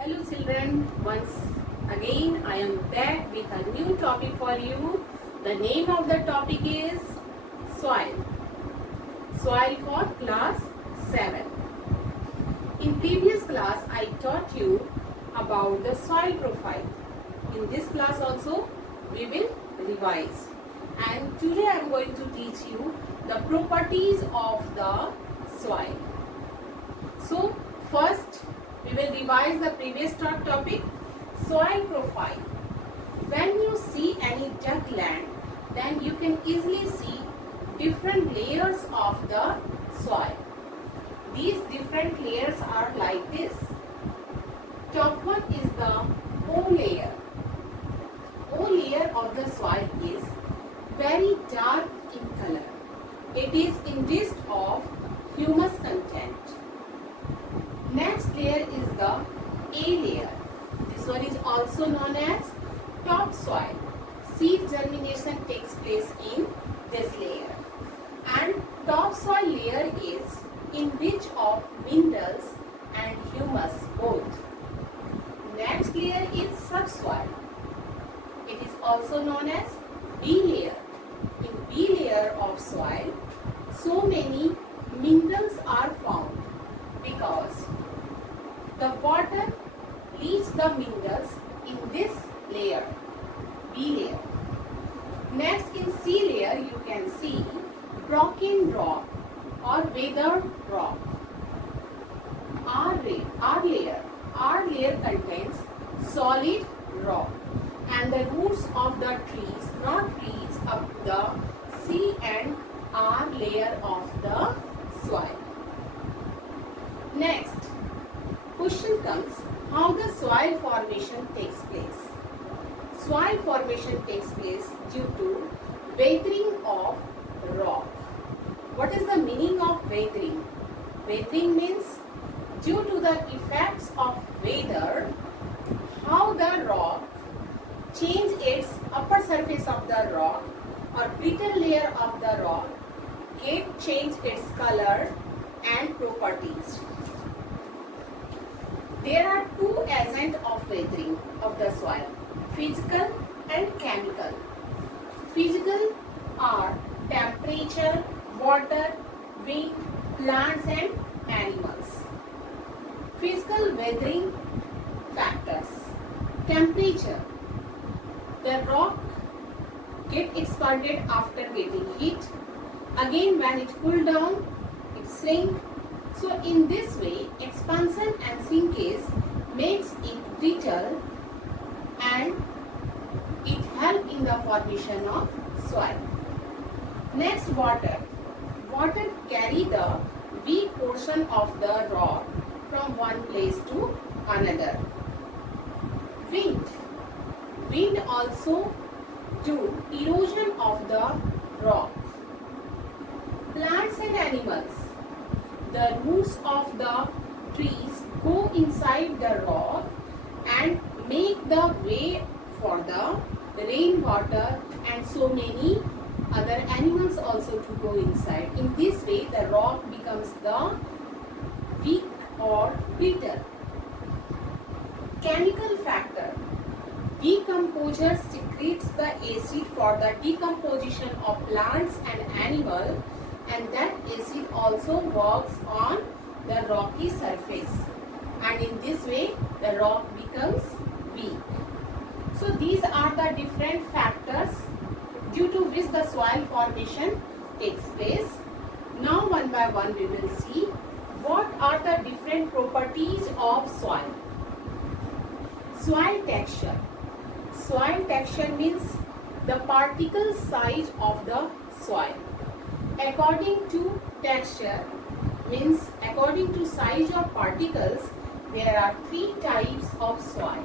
Hello children, once again I am back with a new topic for you. The name of the topic is soil. Soil for class 7. In previous class I taught you about the soil profile. In this class also we will revise. And today I am going to teach you the properties of the soil. So first we will revise the previous topic, soil profile. When you see any duck land, then you can easily see different layers of the soil. These different layers are like this. Top one is the O layer. O layer of the soil is very dark in color. It is enriched of humus content. Next layer is the A layer. This one is also known as topsoil. Seed germination takes place in this layer. And topsoil layer is enriched of minerals and humus both. Next layer is subsoil. It is also known as B layer. In B layer of soil, so many minerals are found because the water leaches the minerals in this layer, B layer. Next in C layer you can see broken rock or weathered rock. R layer contains solid rock and the roots of the trees not reach up to the C and R layer of the soil. Next, question comes, how the soil formation takes place. Soil formation takes place due to weathering of rock. What is the meaning of weathering? Weathering means due to the effects of weather, how the rock change its upper surface of the rock or brittle layer of the rock change its color and properties. There are two agents of weathering of the soil, physical and chemical. Physical are temperature, water, wind, plants and animals. Physical weathering factors. Temperature. The rock gets expanded after getting heat. Again when it cools down, it shrinks. So in this way, expansion and shrinkage makes it brittle and it helps in the formation of soil. Next, water. Water carry the weak portion of the rock from one place to another. Wind. Wind also do erosion of the rock. Plants and animals. The roots of the trees go inside the rock and make the way for the rainwater and so many other animals also to go inside. In this way, the rock becomes the weak or brittle. Chemical factor. Decomposer secretes the acid for the decomposition of plants and animals, and that acid also works on the rocky surface, and in this way the rock becomes weak. So these are the different factors due to which the soil formation takes place. Now one by one we will see what are the different properties of soil. Soil texture. Soil texture means the particle size of the soil. According to texture means according to size of particles, there are three types of soil: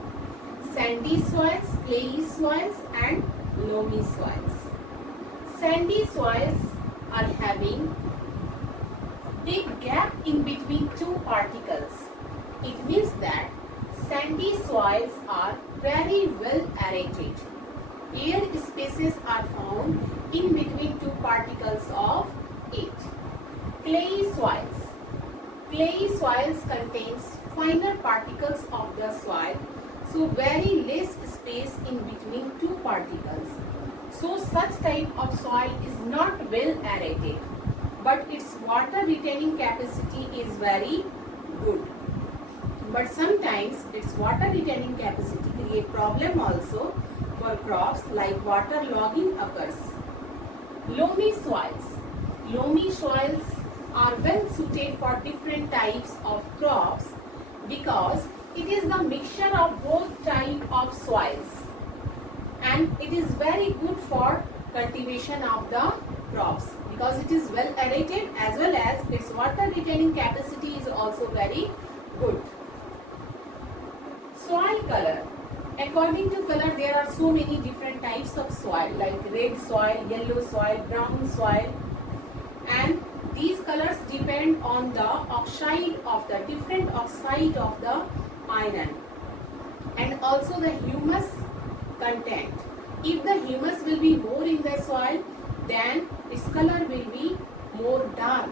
sandy soils, clayey soils and loamy soils. Sandy soils are having big gap in between two particles. It means that sandy soils are very well aerated. Air spaces are found in between two particles of it. Clayey soils. Clayey soils contains finer particles of the soil, so very less space in between two particles. So such type of soil is not well aerated, but its water retaining capacity is very good. But sometimes its water retaining capacity create problem also for crops, like water logging occurs. Loamy soils. Loamy soils are well suited for different types of crops because it is the mixture of both type of soils, and it is very good for cultivation of the crops because it is well aerated as well as its water retaining capacity is also very good. Soil color. According to color, there are so many different types of soil, like red soil, yellow soil, brown soil, and these colors depend on the oxide of the different oxide of the iron and also the humus content. If the humus will be more in the soil, then its color will be more dark.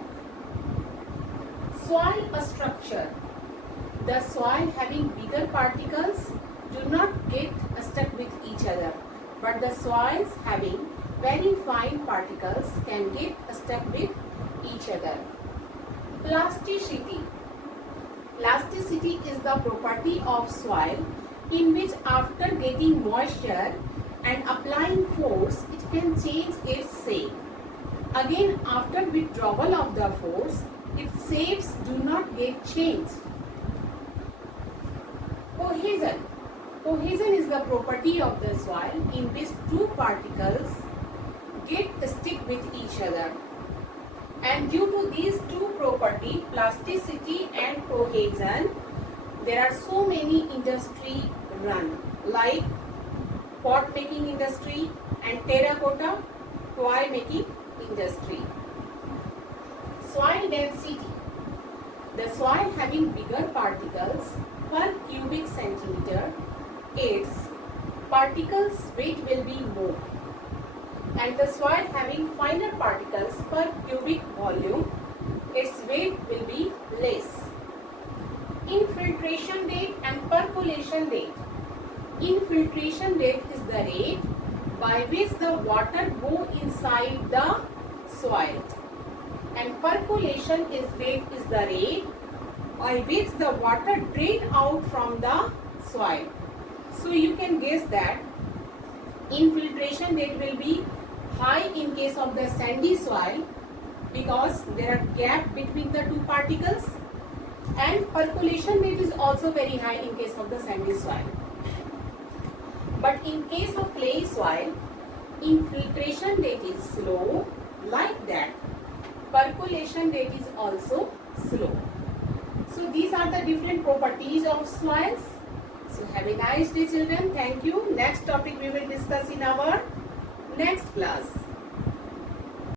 Soil structure. The soil having bigger particles do not get stuck with each other, but the soils having very fine particles can get stuck with each other. Plasticity. Plasticity is the property of soil in which after getting moisture and applying force, it can change its shape. Again, after withdrawal of the force, its shapes do not get changed. Cohesion. Cohesion is the property of the soil in which two particles get stick with each other. And due to these two properties, plasticity and cohesion, there are so many industry run, like pot making industry and terracotta toy making industry. Soil density. The soil having bigger particles per cubic centimeter, its particles weight will be more, and the soil having finer particles per cubic volume, its weight will be less. Infiltration rate and percolation rate. Infiltration rate is the rate by which the water go inside the soil, and percolation rate is the rate by which the water drain out from the soil. So you can guess that infiltration rate will be high in case of the sandy soil because there are gap between the two particles, and percolation rate is also very high in case of the sandy soil. But in case of clay soil, infiltration rate is slow, like that. Percolation rate is also slow. So these are the different properties of soils. So have a nice day, children. Thank you. Next topic we will discuss in our next class.